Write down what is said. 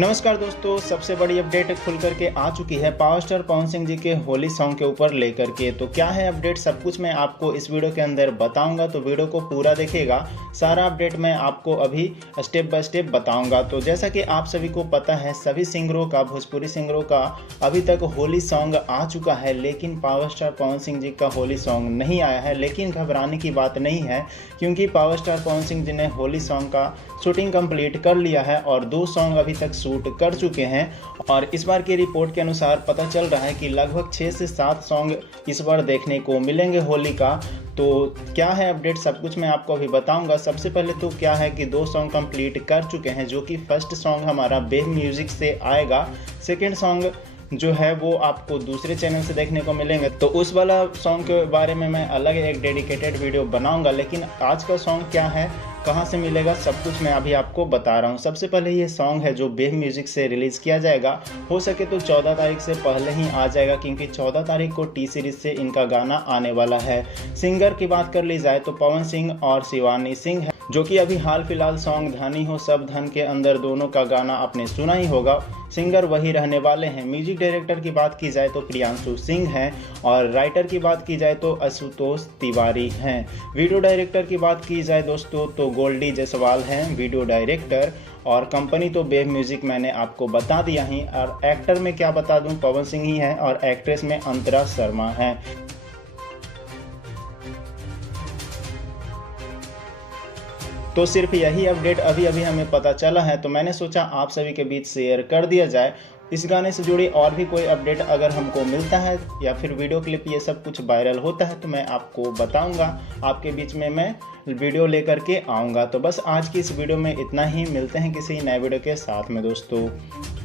नमस्कार दोस्तों, सबसे बड़ी अपडेट खुल करके आ चुकी है पावर स्टार पवन सिंह जी के होली सॉन्ग के ऊपर लेकर के। तो क्या है अपडेट, सब कुछ मैं आपको इस वीडियो के अंदर बताऊंगा, तो वीडियो को पूरा देखिएगा। सारा अपडेट मैं आपको अभी स्टेप बाय स्टेप बताऊंगा। तो जैसा कि आप सभी को पता है, सभी सिंगरों का, भोजपुरी सिंगरों का अभी तक होली सॉन्ग आ चुका है, लेकिन पावर स्टार पवन सिंह जी का होली सॉन्ग नहीं आया है। लेकिन घबराने की बात नहीं है, क्योंकि पावर स्टार पवन सिंह जी ने होली सॉन्ग का शूटिंग कंप्लीट कर लिया है और 2 सॉन्ग अभी तक शूट कर चुके हैं। और इस बार की रिपोर्ट के अनुसार पता चल रहा है कि लगभग 6 से 7 सॉन्ग इस बार देखने को मिलेंगे होली का। तो क्या है अपडेट, सब कुछ मैं आपको अभी बताऊंगा। सबसे पहले तो क्या है कि 2 सॉन्ग कंप्लीट कर चुके हैं, जो कि फर्स्ट सॉन्ग हमारा बेब म्यूजिक से आएगा। सेकेंड सॉन्ग जो है वो आपको दूसरे चैनल से देखने को मिलेंगे, तो उस वाला सॉन्ग के बारे में मैं अलग एक डेडिकेटेड वीडियो बनाऊंगा। लेकिन आज का सॉन्ग क्या है, कहां से मिलेगा, सब कुछ मैं अभी आपको बता रहा हूं। सबसे पहले ये सॉन्ग है जो बेब म्यूजिक से रिलीज़ किया जाएगा। हो सके तो 14 तारीख से पहले ही आ जाएगा, क्योंकि 14 तारीख को टी सीरीज से इनका गाना आने वाला है। सिंगर की बात कर ली जाए तो पवन सिंह और शिवानी सिंह है, जो कि अभी हाल फिलहाल सॉन्ग धनी हो सब धन के अंदर दोनों का गाना आपने सुना ही होगा। सिंगर वही रहने वाले हैं। म्यूजिक डायरेक्टर की बात की जाए तो प्रियांशु सिंह हैं, और राइटर की बात की जाए तो आशुतोष तिवारी हैं। वीडियो डायरेक्टर की बात की जाए दोस्तों तो गोल्डी जायसवाल हैं वीडियो डायरेक्टर, और कंपनी तो बेब म्यूजिक मैंने आपको बता दिया ही। और एक्टर में क्या बता दूं, पवन सिंह ही है, और एक्ट्रेस में अंतरा शर्मा है। तो सिर्फ यही अपडेट अभी हमें पता चला है, तो मैंने सोचा आप सभी के बीच शेयर कर दिया जाए। इस गाने से जुड़ी और भी कोई अपडेट अगर हमको मिलता है या फिर वीडियो क्लिप ये सब कुछ वायरल होता है तो मैं आपको बताऊंगा, आपके बीच में मैं वीडियो लेकर के आऊँगा। तो बस आज की इस वीडियो में इतना ही, मिलते हैं किसी नए वीडियो के साथ में दोस्तों।